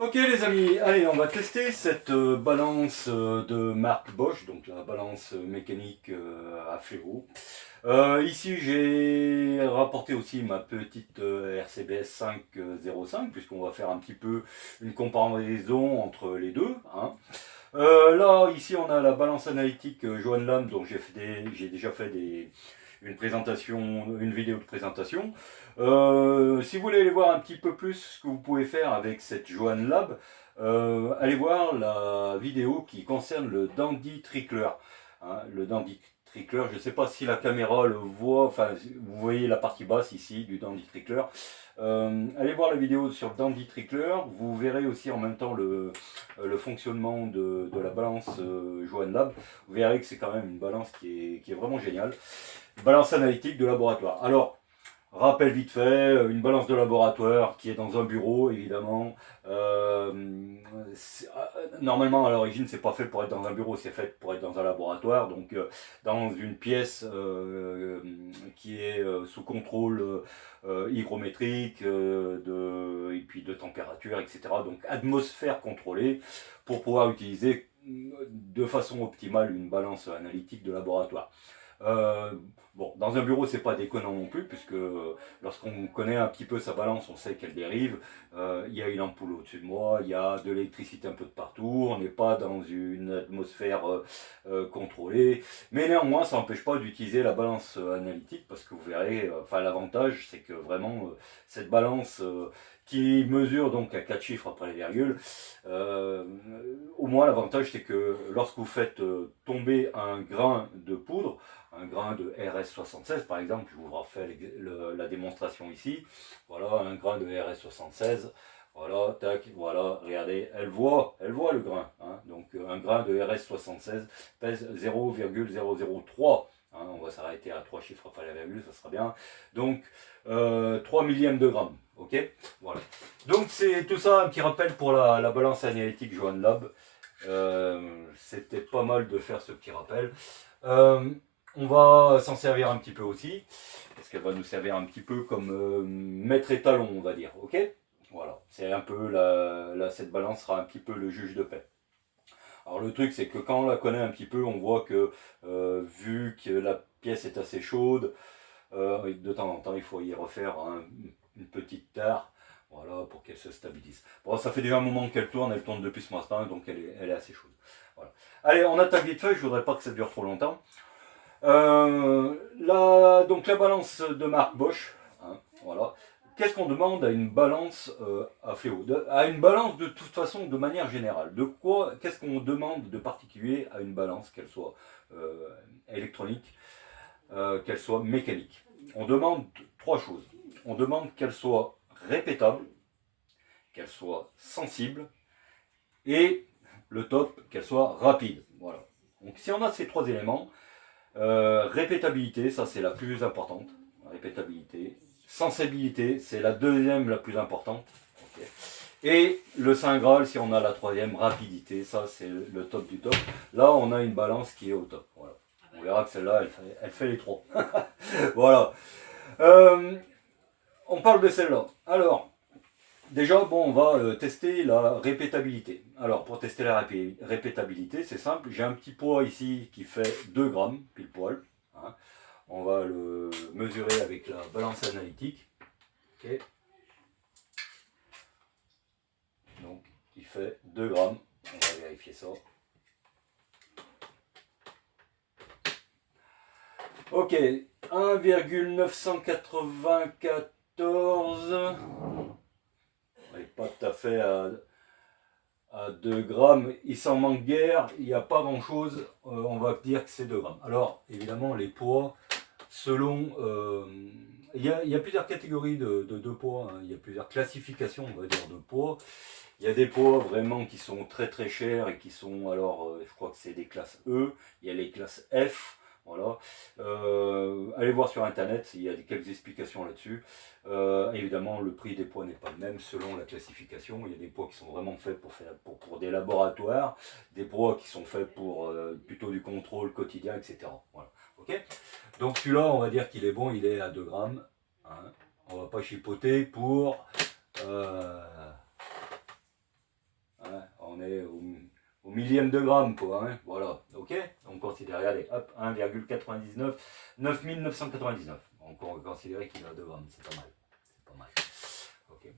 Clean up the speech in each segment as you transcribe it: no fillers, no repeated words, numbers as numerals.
Ok les amis, allez on va tester cette balance de marque Bosch, donc la balance mécanique à fléau. Ici j'ai rapporté aussi ma petite RCBS 505 puisqu'on va faire un petit peu une comparaison entre les deux, hein. Là ici on a la balance analytique Johan Lam dont j'ai déjà fait une présentation, une vidéo de présentation. Si vous voulez aller voir un petit peu plus ce que vous pouvez faire avec cette Johan Lab, allez voir la vidéo qui concerne le Dandy Trickler, hein, le Dandy Trickler, je ne sais pas si la caméra le voit, enfin vous voyez la partie basse ici du Dandy Trickler. Allez voir la vidéo sur le Dandy Trickler, vous verrez aussi en même temps le fonctionnement de la balance Johan Lab. Vous verrez que c'est quand même une balance qui est vraiment géniale. Balance analytique de laboratoire. Alors, rappel vite fait, une balance de laboratoire qui est dans un bureau, évidemment. Euh, Normalement, à l'origine, c'est pas fait pour être dans un bureau, c'est fait pour être dans un laboratoire, donc dans une pièce qui est sous contrôle hygrométrique et puis de température, etc. Donc atmosphère contrôlée pour pouvoir utiliser de façon optimale une balance analytique de laboratoire. Euh, bon, dans un bureau, c'est pas déconnant non plus, puisque lorsqu'on connaît un petit peu sa balance, on sait qu'elle dérive. Il y a une ampoule au-dessus de moi, il y a de l'électricité un peu de partout, on n'est pas dans une atmosphère contrôlée. Mais néanmoins, ça n'empêche pas d'utiliser la balance analytique, parce que vous verrez, enfin l'avantage, c'est que vraiment, cette balance qui mesure donc à 4 chiffres après les virgules, euh, au moins l'avantage, c'est que lorsque vous faites tomber un grain de poudre, un grain de RS76 par exemple, je vous refais la démonstration ici, voilà un grain de RS76, voilà, tac, voilà, regardez, elle voit le grain, hein. Donc un grain de RS76 pèse 0,003, hein, on va s'arrêter à 3 chiffres après la virgule, ça sera bien, donc 3 millièmes de gramme, ok, voilà. Donc c'est tout ça, un petit rappel pour la balance analytique Johan Lab. C'était pas mal de faire ce petit rappel. Euh, on va s'en servir un petit peu aussi, parce qu'elle va nous servir un petit peu comme maître étalon, on va dire. Ok. Voilà. C'est un peu cette balance sera un petit peu le juge de paix. Alors le truc, c'est que quand on la connaît un petit peu, on voit que vu que la pièce est assez chaude, de temps en temps, il faut y refaire une petite tare, voilà, pour qu'elle se stabilise. Bon, ça fait déjà un moment qu'elle tourne depuis ce matin, donc elle est assez chaude. Voilà. Allez, on attaque vite fait, je voudrais pas que ça dure trop longtemps. Donc la balance de marque Bosch, hein, voilà. Qu'est-ce qu'on demande à une balance à fléau, à une balance de toute façon, de manière générale. Qu'est-ce qu'on demande de particulier à une balance, qu'elle soit électronique, qu'elle soit mécanique? On demande trois choses. On demande qu'elle soit répétable, qu'elle soit sensible et le top, qu'elle soit rapide. Voilà. Donc si on a ces trois éléments, répétabilité, ça c'est la plus importante. Répétabilité. Sensibilité, c'est la deuxième la plus importante. Okay. Et le Saint Graal, si on a la troisième, rapidité, ça c'est le top du top. Là, on a une balance qui est au top. Voilà. On verra que celle-là, elle fait les trois. Voilà. Euh, on parle de celle-là. Alors, déjà, bon, on va tester la répétabilité. Alors, pour tester la répétabilité, c'est simple. J'ai un petit poids ici qui fait 2 grammes, pile poil, hein. On va le mesurer avec la balance analytique. Okay. Donc, il fait 2 grammes. On va vérifier ça. Ok, 1,994. On n'est pas tout à fait à 2 grammes, il s'en manque guère, il n'y a pas grand chose, on va dire que c'est 2 grammes. Alors évidemment les poids, selon... il y a plusieurs catégories de poids, hein. Il y a plusieurs classifications on va dire de poids. Il y a des poids vraiment qui sont très très chers et qui sont, alors je crois que c'est des classes E, il y a les classes F, voilà. Allez voir sur internet, il y a quelques explications là-dessus. Évidemment, le prix des poids n'est pas le même selon la classification. Il y a des poids qui sont vraiment faits pour des laboratoires, des poids qui sont faits pour plutôt du contrôle quotidien, etc. Voilà. Okay. Donc celui-là, on va dire qu'il est bon, il est à 2 grammes. Hein. On va pas chipoter pour... on est au millième de gramme, quoi, hein, voilà, ok. On considère, regardez, hop, 1,99, 9999. On va considérer qu'il a 2 grammes, c'est pas mal, c'est pas mal, ok.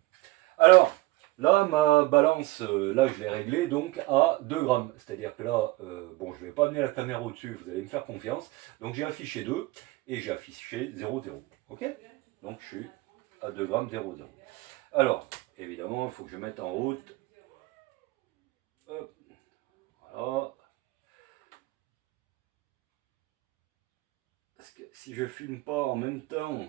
Alors, là, ma balance, là, je l'ai réglée donc à 2 grammes. C'est-à-dire que là, bon, je ne vais pas amener la caméra au-dessus, vous allez me faire confiance. Donc, j'ai affiché 2 et j'ai affiché 0,0. Ok. Donc, je suis à 2 grammes 0,0. Alors, évidemment, il faut que je mette en route. Hop. Voilà. Parce que si je filme pas en même temps...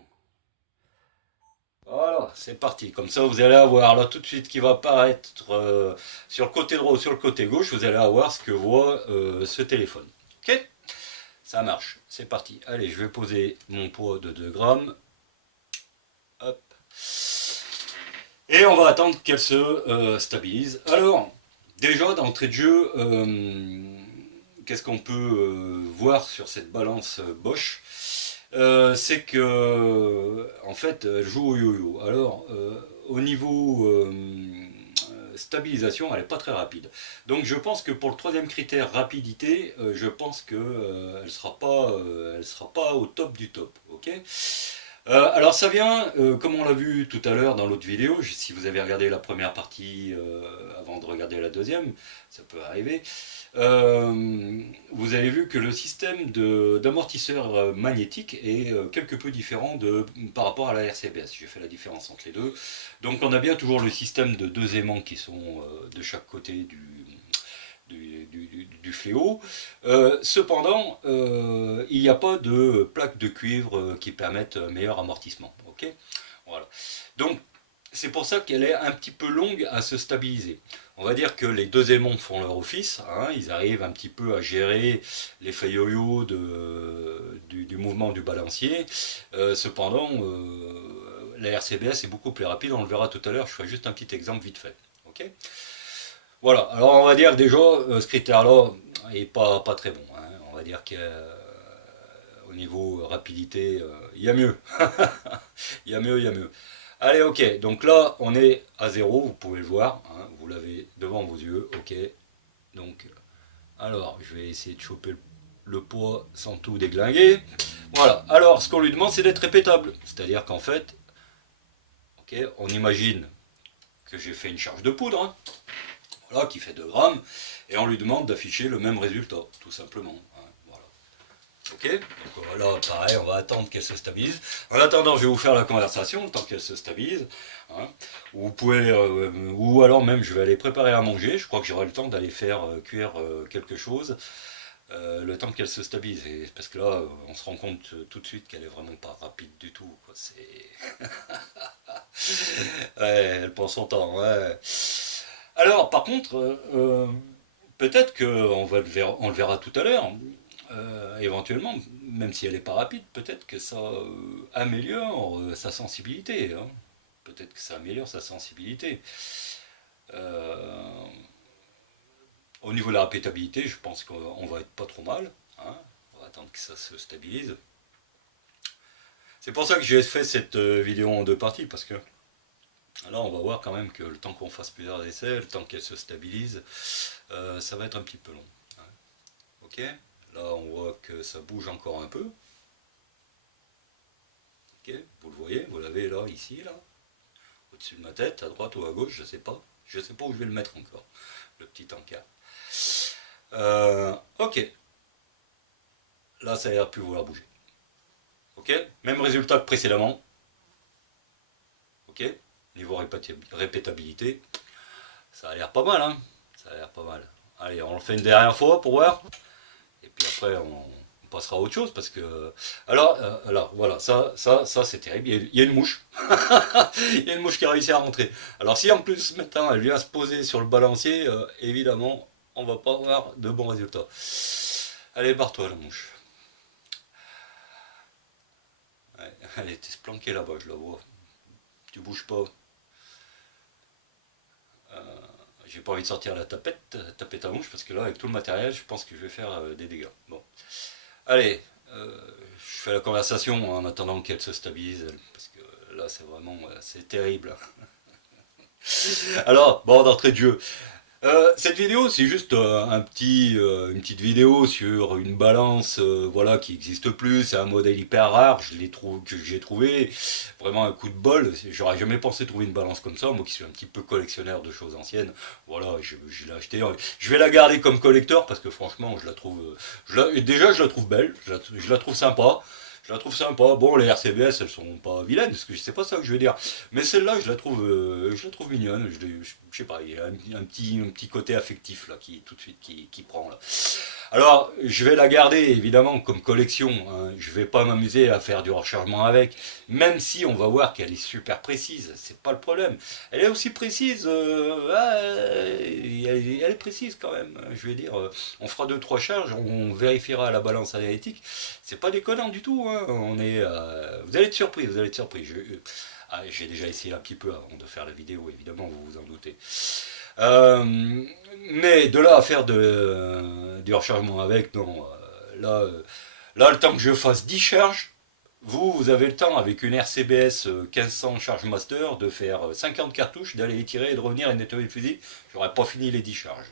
Voilà, c'est parti. Comme ça, vous allez avoir là tout de suite qui va apparaître sur le côté droit ou sur le côté gauche. Vous allez avoir ce que voit ce téléphone. Ok. Ça marche. C'est parti. Allez, je vais poser mon poids de 2 grammes. Hop. Et on va attendre qu'elle se stabilise. Alors, déjà d'entrée de jeu, qu'est-ce qu'on peut voir sur cette balance Bosch? C'est que en fait elle joue au yo-yo. Alors au niveau stabilisation, elle n'est pas très rapide. Donc je pense que pour le troisième critère rapidité, je pense que elle sera pas au top du top. Ok. Alors ça vient, comme on l'a vu tout à l'heure dans l'autre vidéo, si vous avez regardé la première partie avant de regarder la deuxième, ça peut arriver, vous avez vu que le système d'amortisseur magnétique est quelque peu différent par rapport à la RCBS. J'ai fait la différence entre les deux. Donc on a bien toujours le système de 2 aimants qui sont de chaque côté du fléau. Cependant, il n'y a pas de plaques de cuivre qui permettent un meilleur amortissement. Ok, voilà. Donc, c'est pour ça qu'elle est un petit peu longue à se stabiliser. On va dire que les 2 aimants font leur office, hein, ils arrivent un petit peu à gérer l'effet yo-yo du mouvement du balancier. Cependant, la RCBS est beaucoup plus rapide, on le verra tout à l'heure, je ferai juste un petit exemple vite fait. Ok. Voilà, alors on va dire que déjà, ce critère-là n'est pas très bon. Hein. On va dire qu'au niveau rapidité, il y a mieux. Il y a mieux, il y a mieux. Allez, ok, donc là, on est à 0, vous pouvez le voir, hein, vous l'avez devant vos yeux, ok. Donc, alors, je vais essayer de choper le poids sans tout déglinguer. Voilà, alors, ce qu'on lui demande, c'est d'être répétable. C'est-à-dire qu'en fait, ok, on imagine que j'ai fait une charge de poudre, hein, voilà, qui fait 2 grammes, et on lui demande d'afficher le même résultat, tout simplement. Hein, voilà. Ok, donc là, pareil, on va attendre qu'elle se stabilise. En attendant, je vais vous faire la conversation, le temps qu'elle se stabilise. Hein. Vous pouvez, ou alors même, je vais aller préparer à manger. Je crois que j'aurai le temps d'aller faire cuire quelque chose, le temps qu'elle se stabilise. Parce que là, on se rend compte tout de suite qu'elle est vraiment pas rapide du tout. Ouais, elle prend son temps. Ouais. Alors, par contre, peut-être qu'on on le verra tout à l'heure, éventuellement, même si elle n'est pas rapide, peut-être que ça améliore sa sensibilité. Hein. Peut-être que ça améliore sa sensibilité. Euh, Au niveau de la répétabilité, je pense qu'on va être pas trop mal. Hein. On va attendre que ça se stabilise. C'est pour ça que j'ai fait cette vidéo en 2 parties, parce que là, on va voir quand même que le temps qu'on fasse plusieurs essais, le temps qu'elle se stabilise, ça va être un petit peu long. Hein. Ok, là on voit que ça bouge encore un peu. Ok, vous le voyez, vous l'avez là, ici, là, au-dessus de ma tête, à droite ou à gauche, je sais pas. Je sais pas où je vais le mettre encore, le petit encart. Ok, là ça a l'air de plus vouloir bouger. Ok, même résultat que précédemment. Ok, niveau répétabilité, ça a l'air pas mal, hein. Ça a l'air pas mal. Allez, on le fait une dernière fois pour voir. Et puis après, on passera à autre chose parce que. Alors voilà, ça c'est terrible. Il y a une mouche. Il y a une mouche qui a réussi à rentrer. Alors, si en plus maintenant elle vient se poser sur le balancier, évidemment, on va pas avoir de bons résultats. Allez, barre-toi, la mouche. Ouais, elle était se planquer là-bas, je la vois. Tu bouges pas. J'ai pas envie de sortir la tapette à mouche, parce que là, avec tout le matériel, je pense que je vais faire des dégâts. Bon. Allez, je fais la conversation en attendant qu'elle se stabilise, parce que là, c'est vraiment, c'est terrible. Alors, bon, d'entrée de jeu, Cette vidéo, c'est juste une petite vidéo sur une balance, voilà, qui n'existe plus. C'est un modèle hyper rare. Que j'ai trouvé vraiment un coup de bol. J'aurais jamais pensé trouver une balance comme ça. Moi, qui suis un petit peu collectionneur de choses anciennes, voilà, je l'ai acheté. Je vais la garder comme collector parce que franchement, je la trouve, déjà, je la trouve belle. Je la trouve sympa. Je la trouve sympa. Bon, les RCBS, elles sont pas vilaines, parce que c'est pas ça que je veux dire. Mais celle-là, je la trouve mignonne. Je sais pas, il y a un petit côté affectif là, qui tout de suite qui prend là. Alors, je vais la garder évidemment comme collection. Hein. Je vais pas m'amuser à faire du rechargement avec, même si on va voir qu'elle est super précise. C'est pas le problème. Elle est aussi précise. Elle est précise quand même. Je vais dire, on fera deux trois charges, on vérifiera la balance analytique. C'est pas déconnant du tout. Hein. Vous allez être surpris. Vous allez être surpris. J'ai déjà essayé un petit peu avant de faire la vidéo, évidemment, vous vous en doutez. Mais de là à faire du rechargement avec, non. Là, le temps que je fasse 10 charges, vous avez le temps avec une RCBS 1500 Charge Master de faire 50 cartouches, d'aller les tirer et de revenir et nettoyer le fusil. J'aurais pas fini les 10 charges.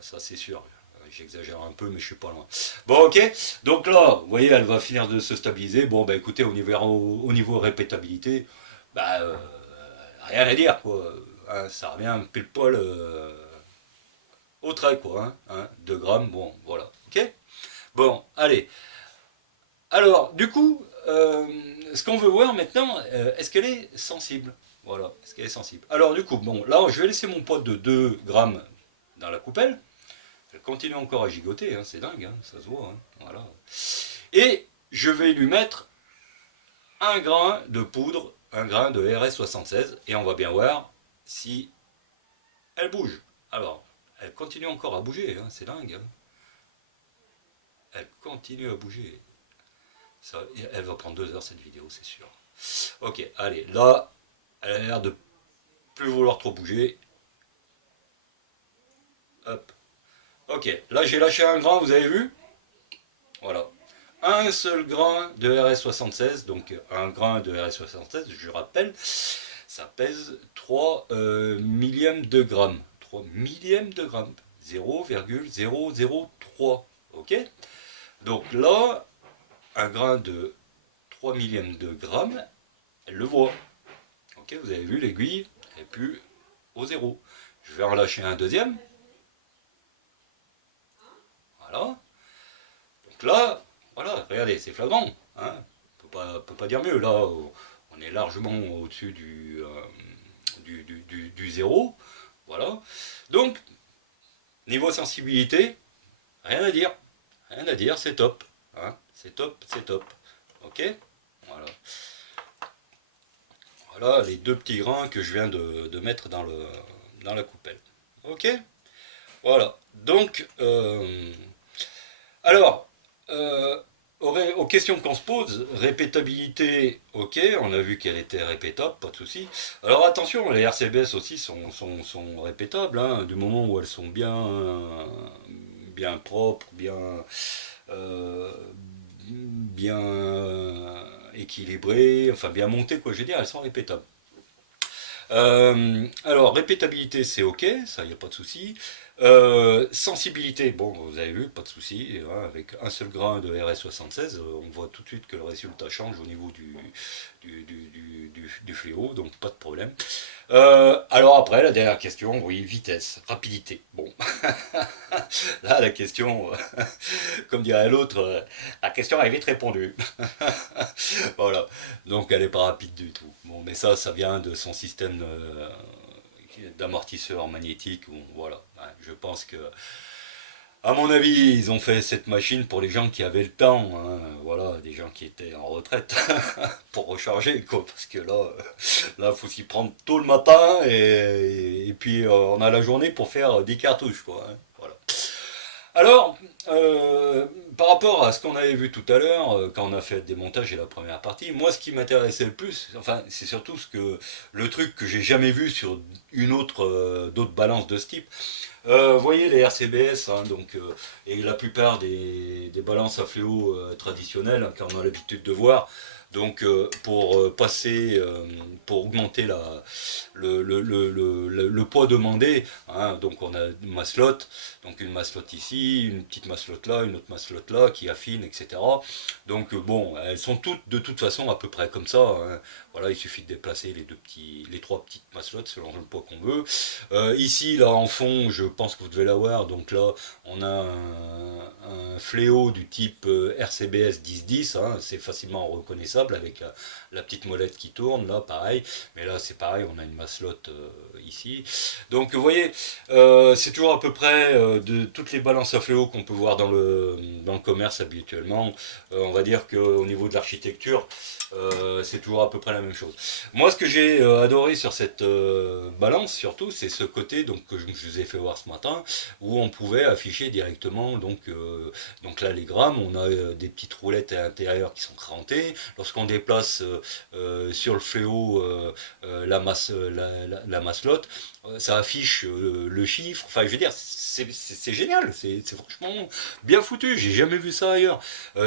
Ça c'est sûr. J'exagère un peu, mais je suis pas loin. Bon, ok. Donc là, vous voyez, elle va finir de se stabiliser. Bon, bah écoutez, au niveau répétabilité, bah, rien à dire, quoi. Hein, ça revient pile poil au trait, quoi. 2 grammes, bon, voilà. Ok. Bon, allez. Alors, du coup, ce qu'on veut voir maintenant, est-ce qu'elle est sensible? Voilà, est-ce qu'elle est sensible? Alors, du coup, bon, là, je vais laisser mon pot de 2 grammes dans la coupelle. Elle continue encore à gigoter, hein, c'est dingue, hein, ça se voit. Hein, voilà. Et je vais lui mettre un grain de poudre, un grain de RS76, et on va bien voir si elle bouge. Alors, elle continue encore à bouger, hein, c'est dingue. Hein. Elle continue à bouger. Ça, elle va prendre 2 heures cette vidéo, c'est sûr. Ok, allez, là, elle a l'air de plus vouloir trop bouger. Hop. Ok, là j'ai lâché un grain, vous avez vu? Voilà. Un seul grain de RS76, donc un grain de RS76, je rappelle, ça pèse 3 millièmes de gramme. 3 millièmes de gramme. 0,003. Ok. Donc là, un grain de 3 millièmes de gramme, elle le voit. Ok, vous avez vu l'aiguille, elle n'est plus au zéro. Je vais en lâcher un deuxième. Voilà. Donc là, voilà, regardez, c'est flagrant. Hein. On ne peut pas dire mieux. Là, on est largement au-dessus du zéro. Voilà. Donc, niveau sensibilité, rien à dire. Rien à dire, c'est top. Hein. C'est top, c'est top. Ok. Voilà. Voilà les 2 petits grains que je viens de mettre dans la coupelle. Ok. Voilà. Donc, alors, aux questions qu'on se pose, répétabilité, ok, on a vu qu'elle était répétable, pas de souci. Alors attention, les RCBS aussi sont répétables, hein, du moment où elles sont bien propres, euh, bien équilibrées, enfin bien montées, quoi, je veux dire, elles sont répétables. Alors, répétabilité, c'est ok, ça, il n'y a pas de souci. Sensibilité, bon, vous avez vu, pas de souci. Hein, avec un seul grain de RS76, on voit tout de suite que le résultat change au niveau du fléau, donc pas de problème. Alors après, la dernière question, oui, vitesse, rapidité. Bon, là, la question, comme dirait l'autre, la question est vite répondue. Voilà, donc elle n'est pas rapide du tout. Bon, mais ça vient de son système d'amortisseur magnétique. Voilà, je pense que, à mon avis, ils ont fait cette machine pour les gens qui avaient le temps. Hein, voilà, des gens qui étaient en retraite pour recharger, quoi. Parce que là, faut s'y prendre tôt le matin et puis on a la journée pour faire 10 cartouches, quoi. Hein, voilà. Alors, par rapport à ce qu'on avait vu tout à l'heure, quand on a fait le démontage et la première partie, moi ce qui m'intéressait le plus, enfin c'est surtout le truc que j'ai jamais vu sur d'autres balances de ce type. Vous voyez les RCBS, hein, donc, et la plupart des balances à fléau traditionnelles, hein, qu'on a l'habitude de voir, Donc pour passer, pour augmenter le poids demandé, hein, donc on a une masselotte, donc une masselotte ici, une petite masselotte là, une autre masselotte là qui affine, etc. Donc bon, elles sont toutes de toute façon à peu près comme ça, hein. Voilà, il suffit de déplacer les trois petites masselottes selon le poids qu'on veut. Ici, là en fond, je pense que vous devez l'avoir, donc là on a un fléau du type RCBS 1010, hein, c'est facilement reconnaissable avec la petite molette qui tourne, là pareil, mais là c'est pareil, on a une masselotte ici. Donc vous voyez, c'est toujours à peu près de toutes les balances à fléau qu'on peut voir dans le commerce habituellement. On va dire qu'au niveau de l'architecture, c'est toujours à peu près la même chose. Moi, ce que j'ai adoré sur cette balance, surtout, c'est ce côté donc, que je vous ai fait voir ce matin, où on pouvait afficher directement, donc là, les grammes. On a des petites roulettes à l'intérieur qui sont crantées. Lorsqu'on déplace sur le fléau la masselotte, ça affiche le chiffre. Enfin, je veux dire, c'est génial, c'est franchement bien foutu. J'ai jamais vu ça ailleurs.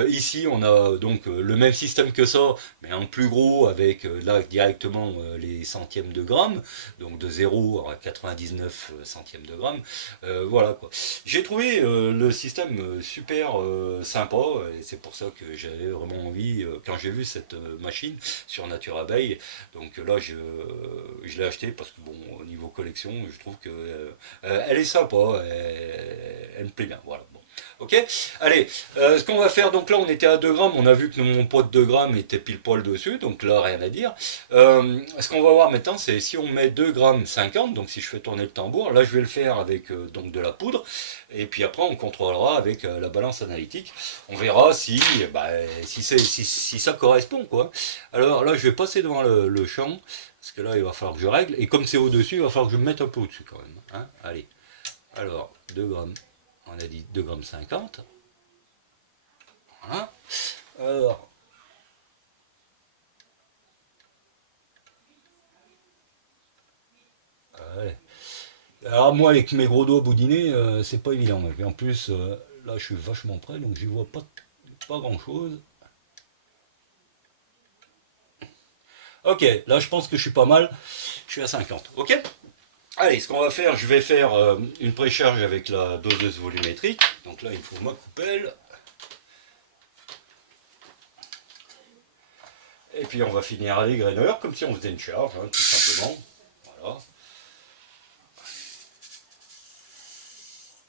Ici, on a donc le même système que ça, mais en plus gros, avec là directement les centièmes de gramme, donc de 0 à 99 centièmes de gramme. Voilà quoi. J'ai trouvé le système super sympa, et c'est pour ça que j'avais vraiment envie, quand j'ai vu cette machine sur Nature Abeille, donc là je l'ai acheté parce que bon, au niveau collection, je trouve que elle est sympa, elle me plaît bien. Voilà. Bon. Ok, allez, ce qu'on va faire, donc là on était à 2 grammes, on a vu que mon pot de 2 grammes était pile poil dessus, donc là rien à dire. Ce qu'on va voir maintenant, c'est si on met 2 grammes 50, donc si je fais tourner le tambour, là je vais le faire avec donc de la poudre, et puis après on contrôlera avec la balance analytique, on verra si ça correspond quoi. Alors là je vais passer devant le champ, parce que là il va falloir que je règle, et comme c'est au-dessus, il va falloir que je me mette un peu au-dessus quand même. Hein. Allez, alors 2 grammes. On a dit 2,50 g. Voilà. Alors, ouais. Alors moi avec mes gros doigts boudinés, c'est pas évident. Et en plus, là je suis vachement près, donc j'y vois pas grand chose. Ok, là je pense que je suis pas mal. Je suis à 50. Ok. Allez, ce qu'on va faire, je vais faire une précharge avec la doseuse volumétrique. Donc là il me faut ma coupelle. Et puis on va finir à l'égraineur, comme si on faisait une charge, hein, tout simplement. Voilà.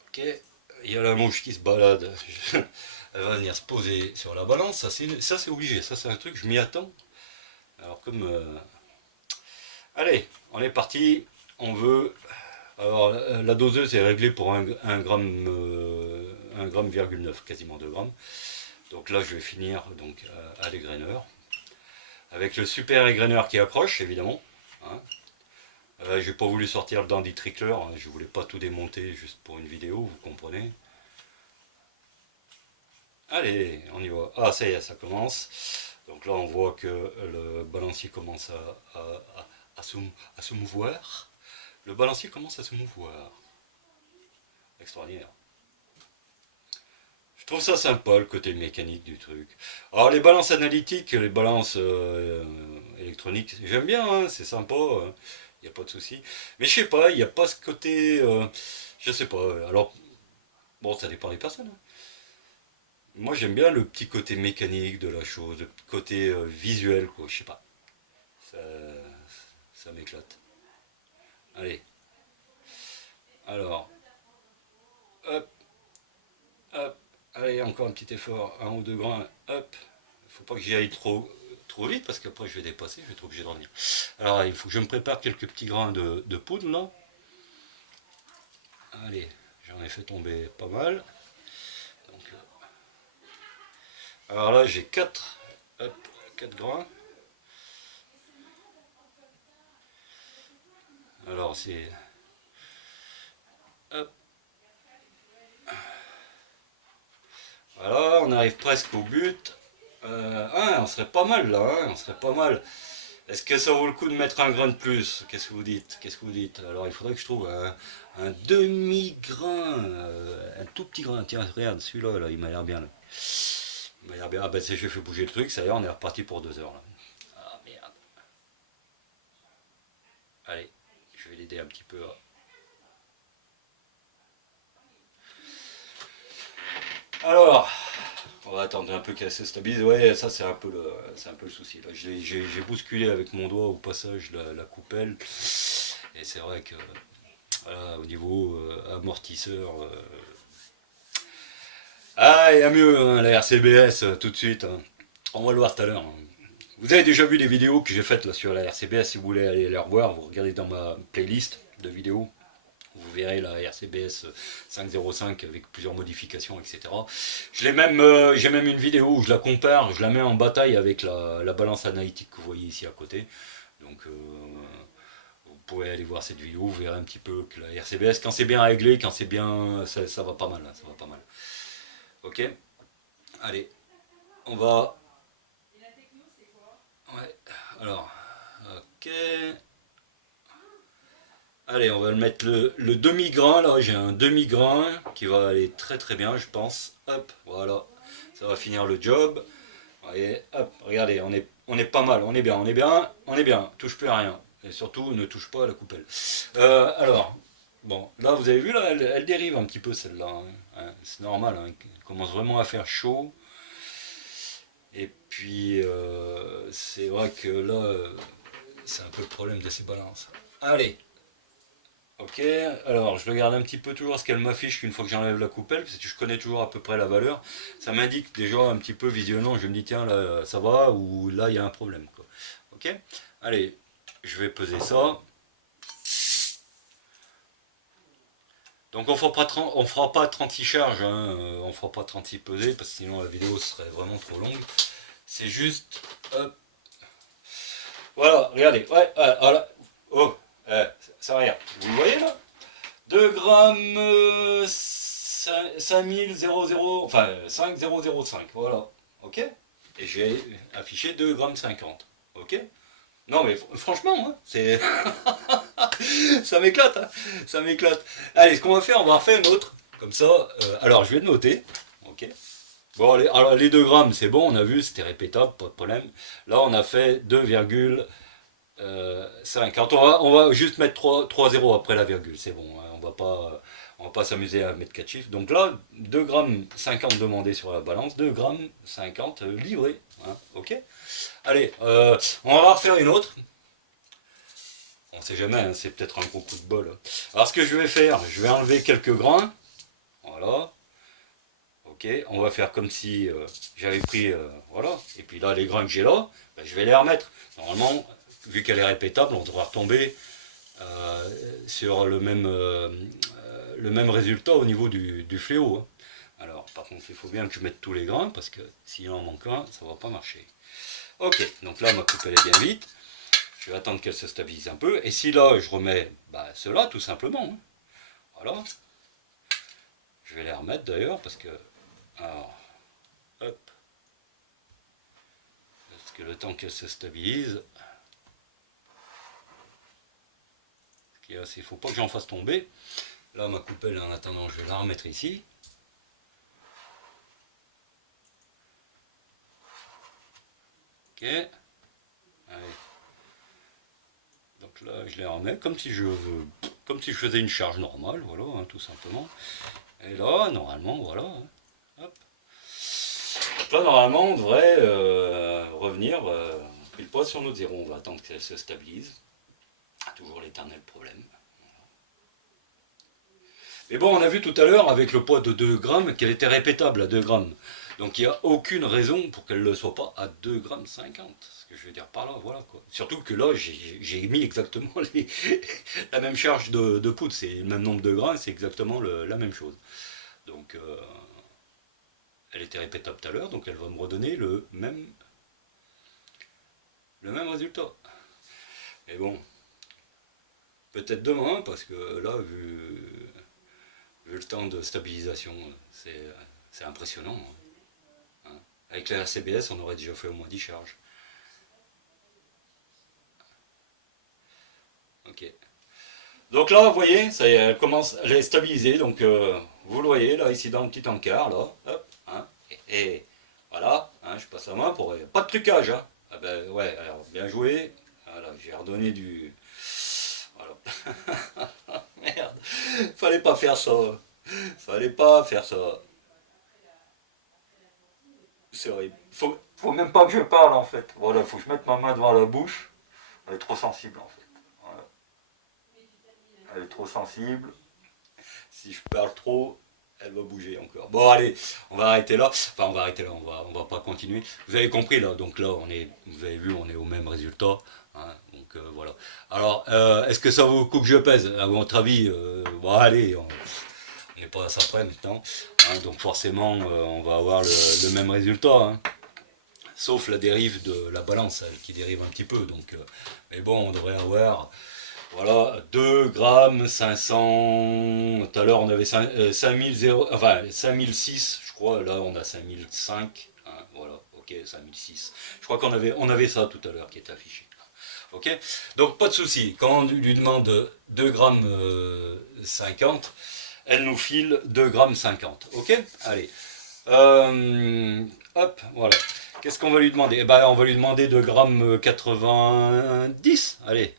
Ok, il y a la mouche qui se balade. Elle va venir se poser sur la balance. Ça c'est obligé. Ça c'est un truc, je m'y attends. Alors comme... Allez, on est parti. On veut... Alors la doseuse est réglée pour 1 gramme, 1 gramme, 9, quasiment 2 grammes. Donc là je vais finir donc, à l'égraineur. Avec le super égraineur qui accroche évidemment. Hein. J'ai pas voulu sortir le dandy trickler, hein, je voulais pas tout démonter juste pour une vidéo, vous comprenez. Allez, on y va. Ah, ça y est, ça commence. Donc là, on voit que le balancier commence à se mouvoir. Le balancier commence à se mouvoir. Extraordinaire. Je trouve ça sympa, le côté mécanique du truc. Alors, les balances analytiques, les balances électroniques, j'aime bien, hein, c'est sympa. Il n'y a pas de souci. Mais je sais pas, il n'y a pas ce côté... je sais pas. Alors, bon, ça dépend des personnes. Hein. Moi, j'aime bien le petit côté mécanique de la chose, le petit côté visuel, quoi. Je sais pas. Ça, ça m'éclate. Allez. Alors, hop, hop. Allez, encore un petit effort, 1 ou 2 grains. Hop. Il faut pas que j'y aille trop vite parce qu'après je vais dépasser, je vais être obligé de revenir. Alors, il faut que je me prépare quelques petits grains de poudre là. Allez, j'en ai fait tomber pas mal. Donc, alors là, j'ai 4 grains. Alors, c'est... Hop. Voilà, on arrive presque au but. On serait pas mal là, hein, on serait pas mal. Est-ce que ça vaut le coup de mettre un grain de plus? Qu'est-ce que vous dites? Qu'est-ce que vous dites? Alors il faudrait que je trouve un demi-grain, un tout petit grain. Tiens, regarde, celui-là, là, il m'a l'air bien. Là. Ah ben j'ai fait bouger le truc, ça y est, on est reparti pour 2 heures là. Ah merde. Allez, je vais l'aider un petit peu. Alors, on va attendre un peu qu'elle se stabilise. Ouais, ça c'est un peu le souci. Là, j'ai bousculé avec mon doigt au passage la coupelle. Et c'est vrai que voilà, au niveau amortisseur, ah, il y a mieux, hein, la RCBS tout de suite, hein. On va le voir tout à l'heure, hein. Vous avez déjà vu les vidéos que j'ai faites là sur la RCBS. Si vous voulez aller les revoir, vous regardez dans ma playlist de vidéos. Vous verrez la RCBS 505 avec plusieurs modifications, etc. J'ai même une vidéo où je la compare, je la mets en bataille avec la balance analytique que vous voyez ici à côté. Donc vous pouvez aller voir cette vidéo, vous verrez un petit peu que la RCBS, quand c'est bien réglé, quand c'est bien, ça va pas mal, hein, ça va pas mal. Ok, allez, on va. Ouais, alors, ok. Allez, on va le mettre le demi-grain, là, j'ai un demi-grain qui va aller très très bien, je pense. Hop, voilà, ça va finir le job. Voyez, hop, regardez, on est pas mal, on est bien, on est bien, on est bien, touche plus à rien. Et surtout, ne touche pas à la coupelle. Alors, bon, là, vous avez vu, là, elle dérive un petit peu celle-là, hein. Hein, c'est normal, hein, elle commence vraiment à faire chaud. Et puis, c'est vrai que là, c'est un peu le problème de ces balances. Allez, ok, alors je regarde un petit peu toujours ce qu'elle m'affiche une fois que j'enlève la coupelle, parce que je connais toujours à peu près la valeur. Ça m'indique déjà un petit peu visuellement, je me dis tiens là ça va, ou là il y a un problème, quoi. Ok, allez, je vais peser ça. Donc on fera pas 36 charges, hein, on fera pas 36 pesées, parce que sinon la vidéo serait vraiment trop longue. C'est juste, hop, voilà, regardez, ouais, voilà, oh, ça regarde, vous le voyez là, 2 grammes 5000, enfin 5005, voilà, ok. Et j'ai affiché 2 grammes 50, ok. Non mais franchement, hein, c'est ça m'éclate, hein, ça m'éclate. Allez, ce qu'on va faire, on va en faire une autre, comme ça. Alors je vais le noter, ok. Bon, alors les 2 grammes, c'est bon, on a vu, c'était répétable, pas de problème. Là, on a fait 2,50. On va juste mettre 3 zéros après la virgule, c'est bon, hein, on va pas s'amuser à mettre 4 chiffres. Donc là, 2,50 g demandés sur la balance, 2,50 g livrés, hein, ok. Allez, on va en refaire une autre. On sait jamais, hein, c'est peut-être un gros coup de bol, hein. Alors ce que je vais faire, je vais enlever quelques grains, voilà. Ok, on va faire comme si j'avais pris, voilà, et puis là les grains que j'ai là, ben, je vais les remettre. Normalement, vu qu'elle est répétable, on devra retomber sur le même résultat au niveau du fléau, hein. Alors par contre il faut bien que je mette tous les grains, parce que s'il en manque un, ça va pas marcher. Ok, donc là ma coupe elle est bien vite, je vais attendre qu'elle se stabilise un peu, et si là je remets cela tout simplement, hein. Voilà, je vais les remettre d'ailleurs, parce que, alors, hop, parce que le temps qu'elle se stabilise, il ne faut pas que j'en fasse tomber. Là, ma coupelle, en attendant, je vais la remettre ici. Ok. Allez. Donc là, je les remets comme si je faisais une charge normale, voilà, hein, tout simplement. Et là, normalement, voilà, hein, hop. Donc là, normalement, on devrait revenir pile poids sur notre zéro. On va attendre qu'elle se stabilise. Toujours l'éternel problème. Mais bon, on a vu tout à l'heure avec le poids de 2 grammes qu'elle était répétable à 2 grammes. Donc il n'y a aucune raison pour qu'elle ne soit pas à 2 grammes 50. Ce que je veux dire par là, voilà quoi. Surtout que là, j'ai mis exactement la même charge de poudre. C'est le même nombre de grammes, c'est exactement la même chose. Donc elle était répétable tout à l'heure, donc elle va me redonner le même résultat. Mais bon, peut-être demain, parce que là, vu le temps de stabilisation, c'est impressionnant, hein. Avec la RCBS, on aurait déjà fait au moins 10 charges. Ok. Donc là, vous voyez, ça y est, elle est stabilisée. Donc vous le voyez là, ici dans le petit encart, là, hop, hein, et Voilà, hein, je passe la main pour... Pas de trucage, hein. Ah ben ouais, alors bien joué. Voilà, j'ai redonné du... Voilà. Merde, fallait pas faire ça. Fallait pas faire ça. C'est horrible. Faut même pas que je parle en fait. Voilà, faut que je mette ma main devant la bouche. Elle est trop sensible en fait. Voilà. Elle est trop sensible. Si je parle trop, elle va bouger encore. Bon allez, on va arrêter là. Enfin on va arrêter là, on va pas continuer. Vous avez compris là, donc là vous avez vu, on est au même résultat. Hein, donc voilà. Alors, est-ce que ça vaut le coup que je pèse? À votre avis, bon allez, on n'est pas à ça près maintenant. Hein, donc forcément, on va avoir le même résultat. Hein. Sauf la dérive de la balance, elle, qui dérive un petit peu. Donc, mais bon, on devrait avoir voilà, 2 grammes 500. Tout à l'heure, on avait 5000, enfin 5006, je crois. Là, on a 5005. Hein, voilà, ok, 5006. Je crois qu'on avait ça tout à l'heure qui est affiché. Ok. Donc, pas de souci. Quand on lui demande 2 grammes 50, elle nous file 2 grammes 50. Ok. Allez. Hop, voilà. Qu'est-ce qu'on va lui demander? Eh ben, on va lui demander 2 grammes 90. Allez,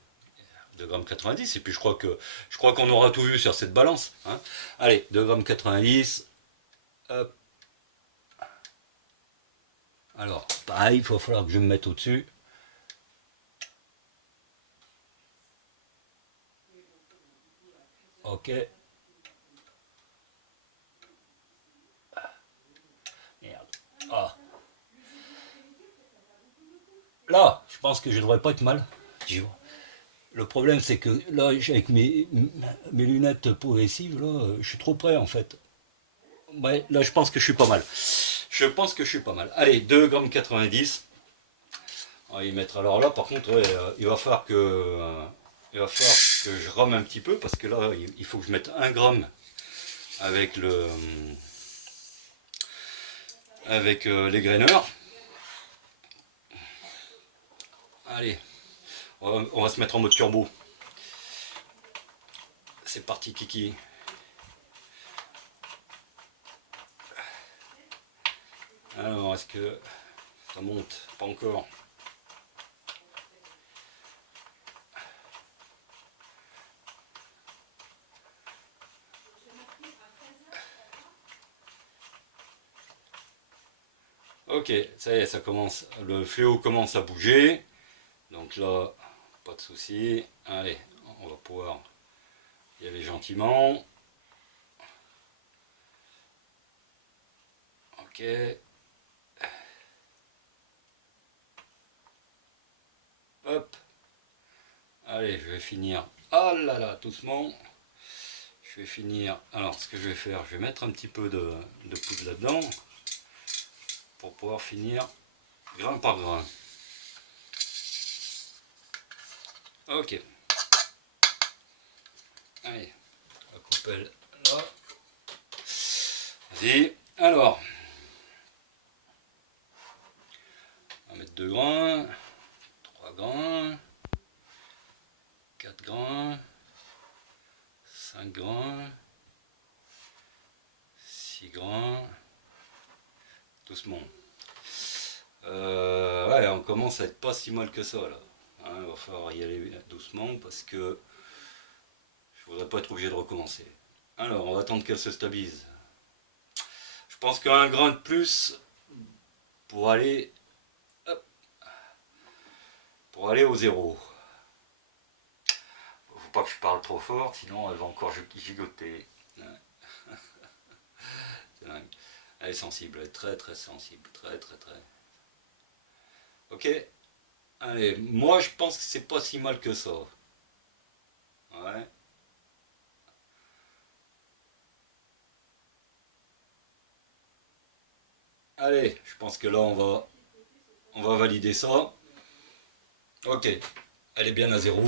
2 grammes 90. Et puis je crois qu'on aura tout vu sur cette balance. Hein. Allez, 2 grammes 90. Hop. Alors, pareil, il va falloir que je me mette au-dessus. Ok. Merde. Ah. Là, je pense que je devrais pas être mal. Le problème, c'est que là, avec mes lunettes progressives, là, je suis trop près en fait. Ouais, là, je pense que je suis pas mal. Je pense que je suis pas mal. Allez, 2 grammes 90. On va y mettre. Alors là, par contre, ouais, il va falloir que je rame un petit peu parce que là, il faut que je mette 1 gramme avec les graineurs. Allez, on va se mettre en mode turbo. C'est parti, Kiki. Alors, est-ce que ça monte? Pas encore. Ok, ça y est, ça commence. Le fléau commence à bouger. Donc là, pas de souci. Allez, on va pouvoir y aller gentiment. Ok. Hop. Allez, je vais finir. Ah là là, doucement. Je vais finir. Alors, ce que je vais faire, je vais mettre un petit peu de poudre là-dedans pour pouvoir finir grain par grain. Ok. Allez, la coupelle là. Vas-y. Alors, on va mettre 2 grains, 3 grains, 4 grains, 5 grains, 6 grains. Doucement. Ouais, on commence à être pas si mal que ça là. Hein, il va falloir y aller doucement parce que je voudrais pas être obligé de recommencer. Alors, on va attendre qu'elle se stabilise. Je pense qu'un grain de plus pour aller, hop, pour aller au zéro. Faut pas que je parle trop fort, sinon elle va encore gigoter. C'est dingue. Elle est sensible, elle est très très sensible, très très très. Ok. Allez, moi je pense que c'est pas si mal que ça. Ouais. Allez, je pense que là on va valider ça. Ok, elle est bien à zéro.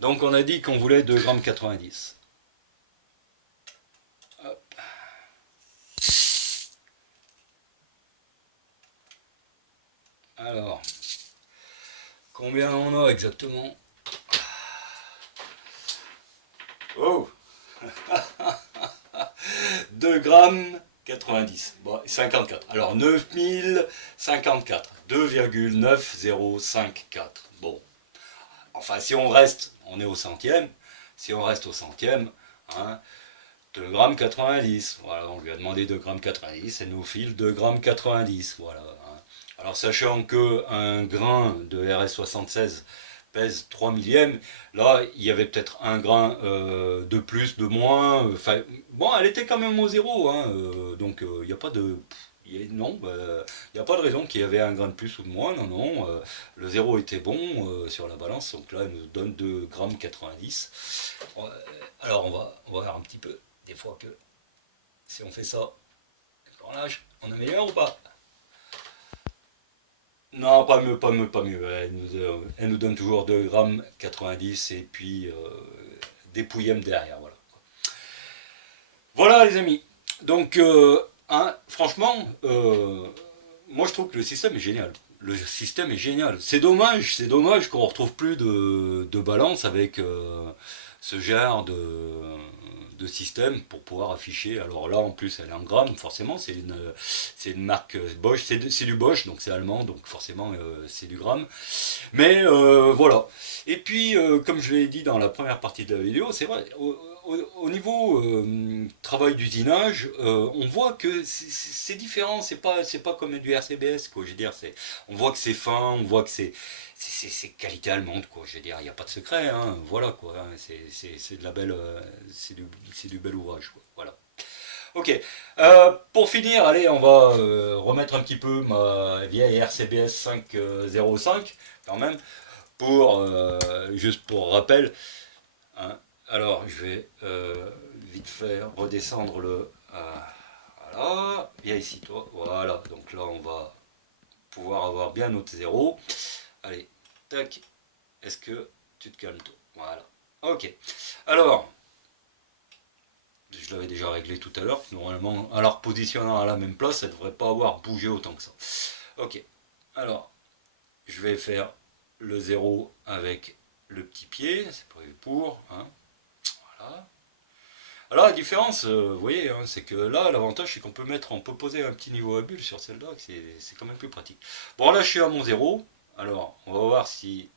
Donc on a dit qu'on voulait 2,90 g. Hop. Alors, combien on a exactement? Oh, 2 grammes 90, bon, 54. Alors 9054, 2,9054. Bon, enfin si on reste, on est au centième, si on reste au centième, hein, 2,90 g. Voilà, on lui a demandé 2,90 g, elle nous file 2,90 g. Voilà. Hein. Alors sachant que un grain de RS76 pèse 3 millièmes, là il y avait peut-être un grain de plus, de moins, enfin bon, elle était quand même au zéro, hein, donc il n'y a pas de... Non, il n'y a pas de raison qu'il y avait un grain de plus ou de moins, non, non, le zéro était bon sur la balance, donc là elle nous donne 2,90 g. Alors on va voir un petit peu, des fois que si on fait ça, on améliore ou pas? Non, pas mieux, pas mieux, pas mieux. Elle nous donne toujours 2,90 g et puis des pouillèmes derrière. Voilà, voilà les amis. Donc, hein, franchement, moi je trouve que le système est génial. Le système est génial. C'est dommage qu'on ne retrouve plus de balance avec ce genre de système pour pouvoir afficher. Alors là, en plus, elle est en grammes, forcément, c'est une marque Bosch, c'est du Bosch, donc c'est allemand, donc forcément, c'est du gramme. Mais voilà. Et puis, comme je l'ai dit dans la première partie de la vidéo, c'est vrai, au niveau travail d'usinage, on voit que c'est différent, c'est pas comme du RCBS, quoi. Je veux dire, on voit que c'est fin, on voit que c'est qualité allemande, quoi. Je veux dire, il n'y a pas de secret, hein. Voilà, quoi. Hein. C'est de la belle, c'est du bel ouvrage, quoi. Voilà. Ok. Pour finir, allez, on va remettre un petit peu ma vieille RCBS 505, quand même, pour juste pour rappel. Hein. Alors, je vais vite fait redescendre le... voilà, viens ici toi, voilà, donc là on va pouvoir avoir bien notre zéro. Allez, tac, est-ce que tu te calmes toi? Voilà, ok. Alors, je l'avais déjà réglé tout à l'heure, normalement, en la repositionnant à la même place, elle ne devrait pas avoir bougé autant que ça. Ok, alors, je vais faire le zéro avec le petit pied, c'est prévu pour, hein. Voilà. Alors la différence, vous voyez, hein, c'est que là, l'avantage c'est qu'on peut on peut poser un petit niveau à bulle sur celle-là, c'est quand même plus pratique. Bon là je suis à mon zéro, alors on va voir si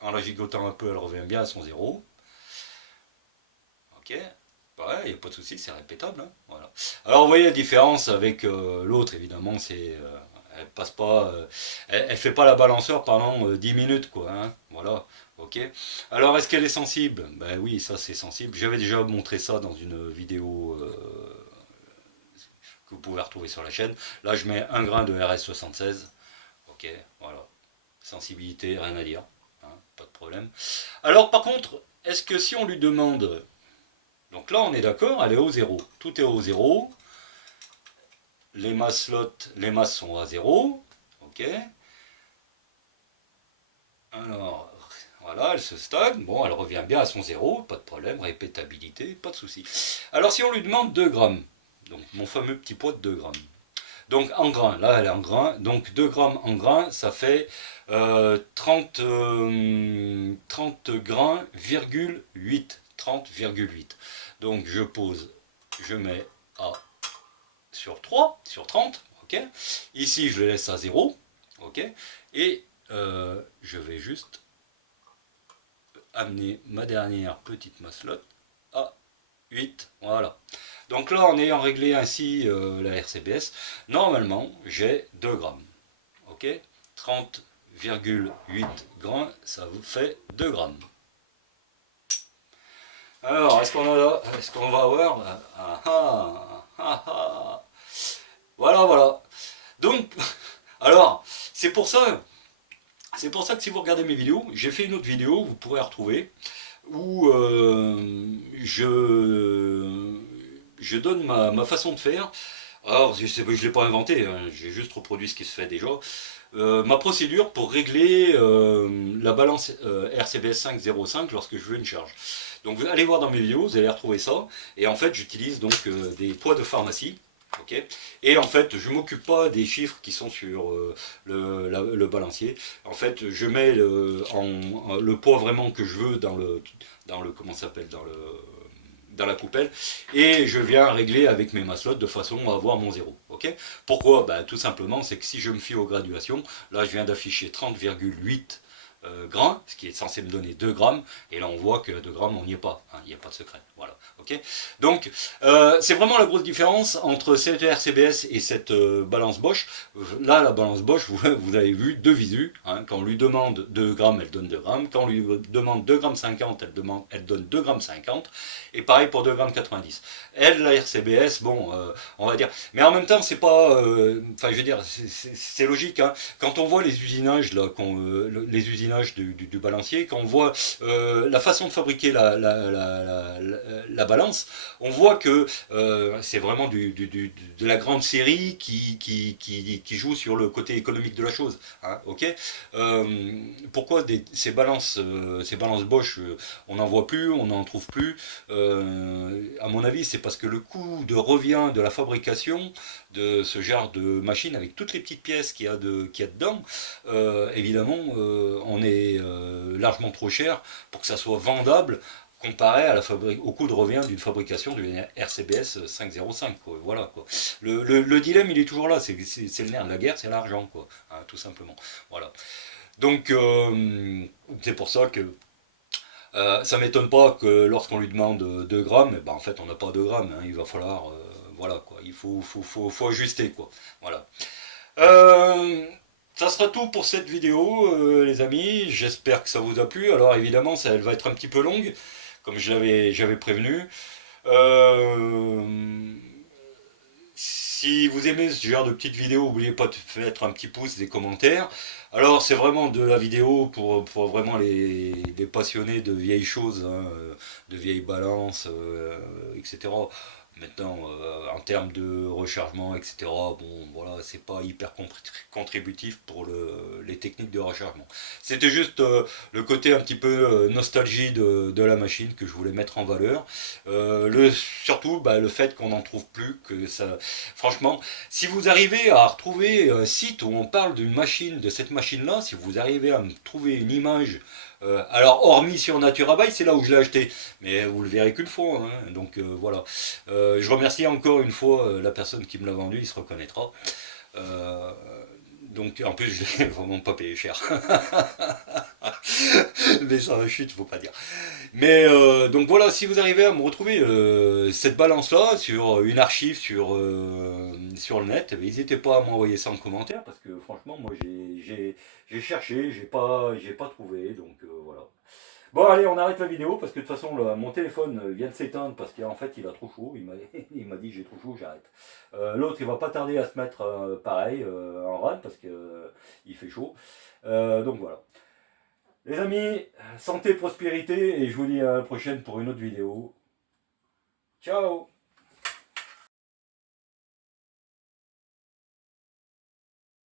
en la gigotant un peu elle revient bien à son zéro. Ok, ouais, il n'y a pas de souci, c'est répétable. Hein, voilà. Alors vous voyez la différence avec l'autre évidemment, elle passe pas, elle fait pas la balanceur pendant 10 minutes quoi. Hein, voilà. Ok. Alors est-ce qu'elle est sensible? Ben oui, ça c'est sensible. J'avais déjà montré ça dans une vidéo que vous pouvez retrouver sur la chaîne. Là je mets un grain de RS76. Ok, voilà. Sensibilité, rien à dire. Hein, pas de problème. Alors par contre, est-ce que si on lui demande... Donc là on est d'accord, elle est au zéro. Tout est au zéro. Les masses sont à zéro. Ok. Alors, voilà, elle se stagne. Bon, elle revient bien à son zéro, pas de problème, répétabilité, pas de souci. Alors si on lui demande 2 grammes, donc mon fameux petit pot de 2 grammes. Donc en grains, là elle est en grains, donc 2 grammes en grains, ça fait 30 grains, 8, 30,8. Donc je pose, je mets A sur 3, sur 30, ok. Ici je le laisse à 0, ok. Et je vais juste amener ma dernière petite masselotte à 8, voilà. Donc là, en ayant réglé ainsi la RCBS, normalement, j'ai 2 grammes. Ok, 30,8 grammes, ça vous fait 2 grammes. Alors, est-ce qu'on va avoir voilà, voilà. Donc, alors, c'est pour ça que si vous regardez mes vidéos, j'ai fait une autre vidéo, vous pourrez la retrouver, où je donne ma façon de faire. Alors, je ne l'ai pas inventé, hein, j'ai juste reproduit ce qui se fait déjà. Ma procédure pour régler la balance RCBS 505 lorsque je veux une charge. Donc, vous allez voir dans mes vidéos, vous allez retrouver ça. Et en fait, j'utilise donc des poids de pharmacie. Okay. Et en fait, je ne m'occupe pas des chiffres qui sont sur le balancier. En fait, je mets le poids vraiment que je veux dans le comment ça s'appelle, dans la coupelle, et je viens régler avec mes maslots de façon à avoir mon zéro. Okay, pourquoi? Tout simplement, c'est que si je me fie aux graduations, là je viens d'afficher 30,8 grammes, ce qui est censé me donner 2 grammes, et là on voit que 2 grammes on n'y est pas, hein, il n'y a pas de secret. Voilà. Okay, donc c'est vraiment la grosse différence entre cette RCBS et cette balance Bosch. Là la balance Bosch, vous avez vu de visu, hein, quand on lui demande 2 grammes, elle donne 2 grammes, quand on lui demande 2 grammes 50, elle donne 2 grammes 50, et pareil pour 2 grammes 90. Elle, la RCBS, bon, on va dire, mais en même temps c'est pas, enfin je veux dire, c'est logique, hein. Quand on voit les usinages là, les usinages du balancier, quand on voit la façon de fabriquer la balance, on voit que c'est vraiment de la grande série qui joue sur le côté économique de la chose. Hein, okay, pourquoi ces balances Bosch, on n'en voit plus, on n'en trouve plus? À mon avis, c'est parce que le coût de revient de la fabrication de ce genre de machine, avec toutes les petites pièces qu'il y a dedans, évidemment, on est largement trop cher pour que ça soit vendable comparé au coût de revient d'une fabrication d'une RCBS 505. Quoi. Voilà, quoi. Le dilemme, il est toujours là. C'est le nerf de la guerre, c'est l'argent, quoi. Hein, tout simplement. Voilà. Donc, c'est pour ça que ça m'étonne pas que lorsqu'on lui demande 2 grammes, en fait, on n'a pas 2 grammes. Hein, il va falloir... voilà, quoi. Il faut ajuster, quoi. Voilà. Ça sera tout pour cette vidéo, les amis. J'espère que ça vous a plu. Alors évidemment, elle va être un petit peu longue, comme j'avais prévenu. Si vous aimez ce genre de petites vidéos, n'oubliez pas de mettre un petit pouce, des commentaires. Alors c'est vraiment de la vidéo pour vraiment les passionnés de vieilles choses, hein, de vieilles balances, etc. Maintenant, en termes de rechargement, etc., bon, voilà, c'est pas hyper contributif pour les techniques de rechargement. C'était juste le côté un petit peu nostalgie de la machine que je voulais mettre en valeur. Surtout, le fait qu'on n'en trouve plus, que ça... Franchement, si vous arrivez à retrouver un site où on parle d'une machine, de cette machine-là, si vous arrivez à me trouver une image... alors hormis sur Naturabuy, c'est là où je l'ai acheté, mais vous le verrez qu'une fois, hein, donc voilà. Je remercie encore une fois la personne qui me l'a vendu, il se reconnaîtra. Donc en plus je l'ai vraiment pas payé cher. Mais ça chute, faut pas dire. Mais donc voilà, si vous arrivez à me retrouver cette balance là sur une archive sur le net, n'hésitez pas à m'envoyer ça en commentaire parce que franchement moi j'ai cherché, j'ai pas trouvé, donc voilà. Bon allez, on arrête la vidéo parce que de toute façon mon téléphone vient de s'éteindre parce qu'en fait il a trop chaud, il m'a dit j'ai trop chaud, j'arrête. L'autre il va pas tarder à se mettre pareil en rade parce que il fait chaud. Donc voilà. Les amis, santé, prospérité et je vous dis à la prochaine pour une autre vidéo. Ciao.